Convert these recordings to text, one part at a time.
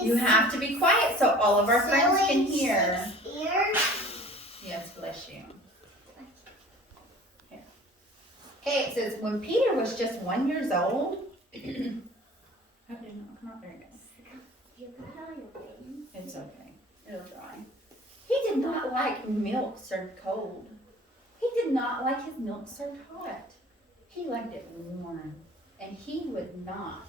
You have to be quiet so all of our friends can hear. Yes, bless you. Here. Okay, it says, when Peter was just 1 year old, I did not come out very good. It's okay. It'll dry. He did not like milk served cold. He did not like his milk served hot. He liked it warm, and he would not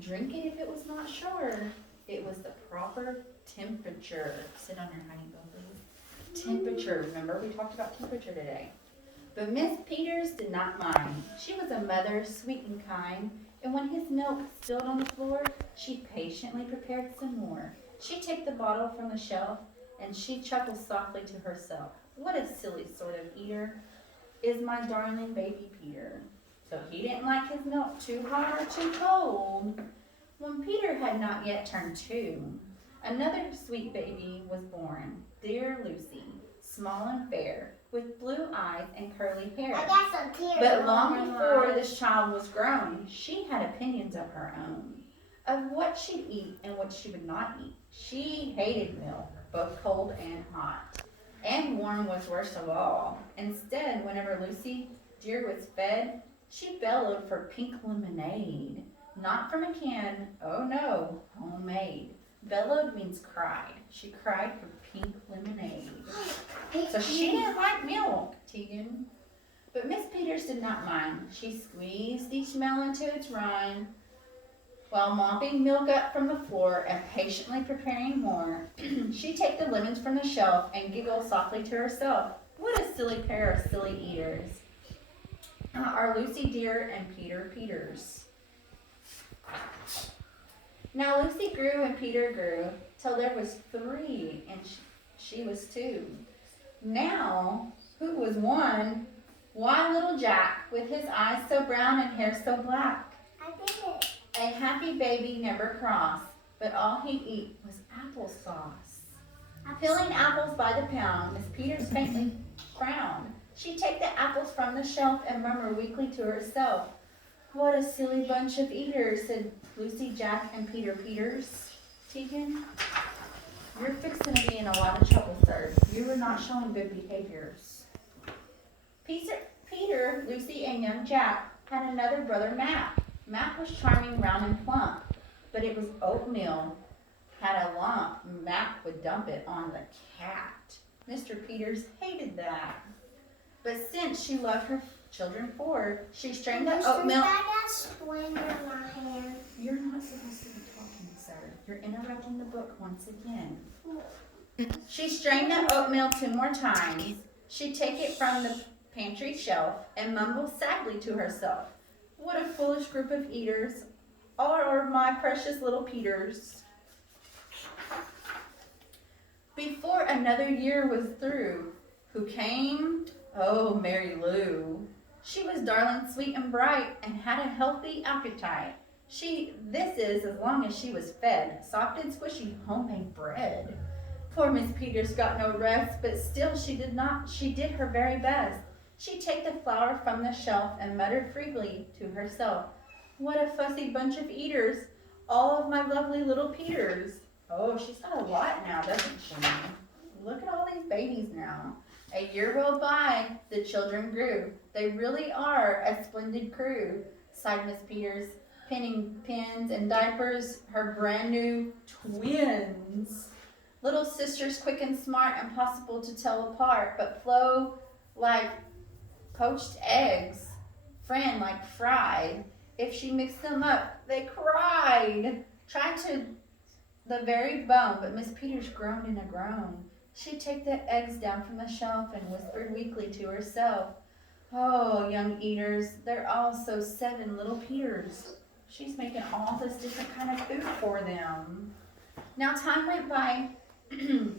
drink it if it was not sure it was the proper temperature. Sit on your honey bun, please. Temperature. Remember, we talked about temperature today. But Miss Peters did not mind. She was a mother, sweet and kind, and when his milk spilled on the floor, she patiently prepared some more. She'd take the bottle from the shelf, and she'd chuckle softly to herself. What a silly sort of eater is my darling baby Peter. So he didn't like his milk too hot or too cold. When Peter had not yet turned 2, another sweet baby was born, dear Lucy, small and fair, with blue eyes and curly hair. I got some tears. But long before this child was grown, she had opinions of her own, of what she'd eat and what she would not eat. She hated milk, both cold and hot, and warm was worst of all. Instead, whenever Lucy, dear, was fed, she bellowed for pink lemonade. Not from a can, oh no, homemade. Bellowed means cried. She cried for pink lemonade. So she didn't like milk, Tegan. But Miss Peters did not mind. She squeezed each melon to its rind, while mopping milk up from the floor and patiently preparing more. She'd take the lemons from the shelf and giggle softly to herself. What a silly pair of silly eaters are Lucy Dear and Peter Peters. Now Lucy grew and Peter grew, till there was 3, and she was 2. Now, who was 1? Why, little Jack, with his eyes so brown and hair so black. I did it. A happy baby, never cross, but all he'd eat was applesauce. Peeling apples by the pound, Miss Peters faintly frowned. She'd take the apples from the shelf and murmur weakly to herself, what a silly bunch of eaters, said Lucy, Jack, and Peter Peters. Tegan, you're fixing to be in a lot of trouble, sir. You are not showing good behaviors. Peter, Lucy, and young Jack had another brother, Matt. Matt was charming, round, and plump, but it was oatmeal had a lump. Matt would dump it on the cat. Mr. Peters hated that. But since she loved her children 4, she strained the oatmeal. I got splinter in my hand. You're not supposed to be talking, sir. You're interrupting the book once again. She strained the oatmeal 2 more times. She'd take it from the pantry shelf and mumble sadly to herself. What a foolish group of eaters are my precious little Peters. Before another year was through, who came? Oh, Mary Lou. She was darling, sweet, and bright, and had a healthy appetite. This is as long as she was fed, soft and squishy homemade bread. Poor Miss Peters got no rest, but still she did her very best. She'd take the flour from the shelf and muttered feebly to herself, what a fussy bunch of eaters, all of my lovely little Peters. Oh, she's got a lot now, doesn't she? Look at all these babies now. A year rolled by, the children grew. They really are a splendid crew, sighed Miss Peters, pinning pins and diapers, her brand new twins. Little sisters quick and smart, impossible to tell apart, but flow like poached eggs, friend like fried. If she mixed them up, they cried. Tried to the very bone, but Miss Peters groaned in a groan. She'd take the eggs down from the shelf and whispered weakly to herself, oh, young eaters, they're all so 7 little Peters. She's making all this different kind of food for them. Now time went by,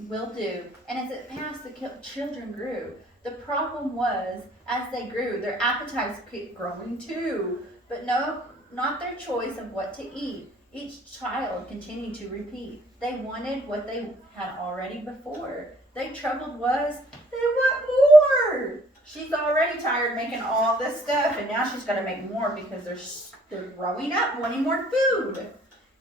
will do, and as it passed, the children grew. The problem was, as they grew, their appetites kept growing too, but no, not their choice of what to eat. Each child continued to repeat. They wanted what they had already before. Their trouble was, they want more. She's already tired making all this stuff, and now she's got to make more because they're growing up wanting more food.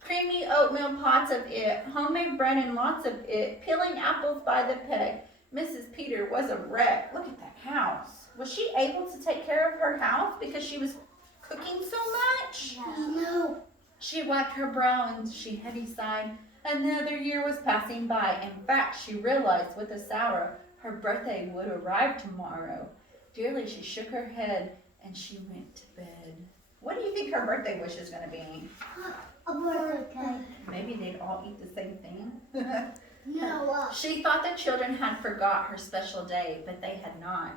Creamy oatmeal pots of it, homemade bread and lots of it, peeling apples by the peg. Mrs. Peter was a wreck. Look at that house. Was she able to take care of her house because she was cooking so much? No. She wiped her brow and she heavy sighed. Another year was passing by. In fact, she realized with a sorrow her birthday would arrive tomorrow. Dearly, she shook her head and she went to bed. What do you think her birthday wish is going to be? A birthday. Maybe they'd all eat the same thing. No. She thought the children had forgot her special day, but they had not.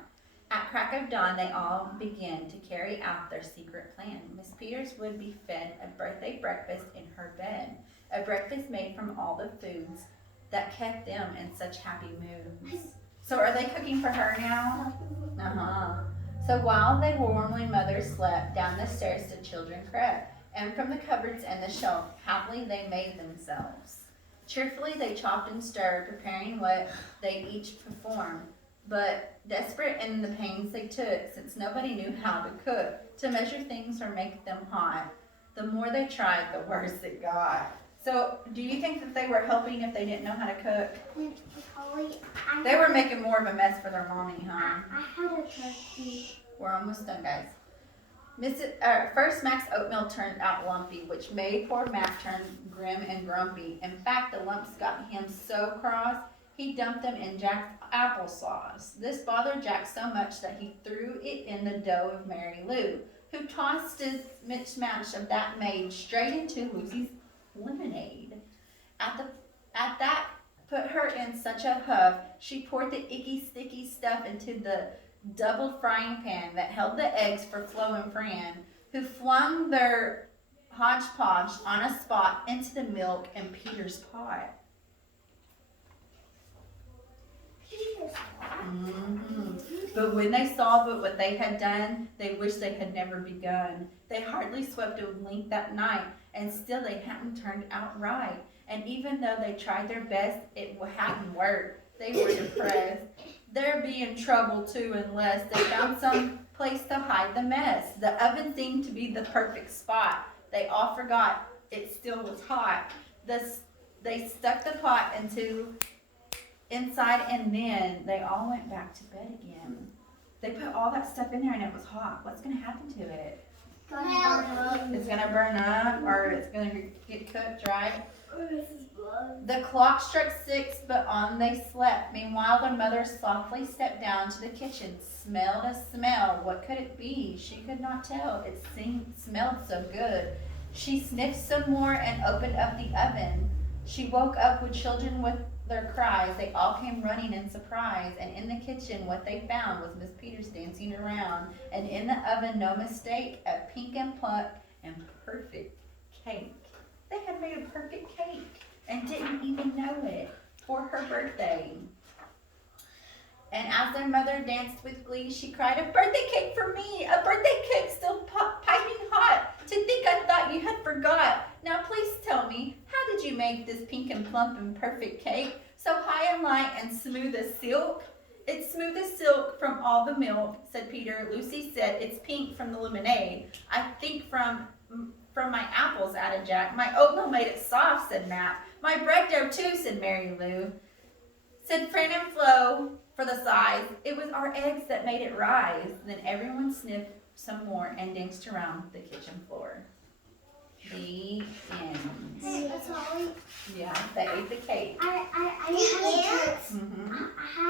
At crack of dawn, they all began to carry out their secret plan. Miss Peters would be fed a birthday breakfast in her bed, a breakfast made from all the foods that kept them in such happy moods. So are they cooking for her now? Uh-huh. So while they warmly mother slept, down the stairs the children crept, and from the cupboards and the shelf, happily they made themselves. Cheerfully they chopped and stirred, preparing what they each performed. But desperate in the pains they took, since nobody knew how to cook, to measure things or make them hot, the more they tried, the worse it got. So, do you think that they were helping if they didn't know how to cook? They were making more of a mess for their mommy, huh? I had a turkey. We're almost done, guys. First, Mac's oatmeal turned out lumpy, which made poor Mac turn grim and grumpy. In fact, the lumps got him so cross, he dumped them in Jack's applesauce. This bothered Jack so much that he threw it in the dough of Mary Lou, who tossed his mismatch of that maid straight into Lucy's lemonade. At that put her in such a huff, she poured the icky, sticky stuff into the double frying pan that held the eggs for Flo and Fran, who flung their hodgepodge on a spot into the milk in Peter's pot. Mm-hmm. But when they saw what they had done, they wished they had never begun. They hardly swept a wink that night, and still they hadn't turned out right. And even though they tried their best, it hadn't worked. They were depressed. There'd be in trouble too unless they found some place to hide the mess. The oven seemed to be the perfect spot. They all forgot it still was hot. They stuck the pot inside, and then they all went back to bed again. They put all that stuff in there and it was hot. What's going to happen to it? It's going to burn up, or it's going to get cooked, right? The clock struck 6, but on they slept. Meanwhile, their mother softly stepped down to the kitchen, smelled a smell. What could it be? She could not tell. It smelled so good. She sniffed some more and opened up the oven. She woke up with children with their cries. They all came running in surprise, and in the kitchen what they found was Miss Peters dancing around, and in the oven, no mistake, a pink and plump and perfect cake. They had made a perfect cake and didn't even know it for her birthday. And as their mother danced with glee, she cried, "A birthday cake for me! A birthday cake still piping hot! To think I thought you had forgot! Now please tell me, how did you make this pink and plump and perfect cake? So high and light and smooth as silk?" "It's smooth as silk from all the milk," said Peter. "Lucy said it's pink from the lemonade. I think from my apples," added Jack. "My oatmeal made it soft," said Matt. "My bread dough too," said Mary Lou. Said Fran and Flo for the size. "It was our eggs that made it rise." Then everyone sniffed some more and danced around the kitchen floor. The end. That's all we. Yeah, they ate the cake. I had a turkey. Mm-hmm. I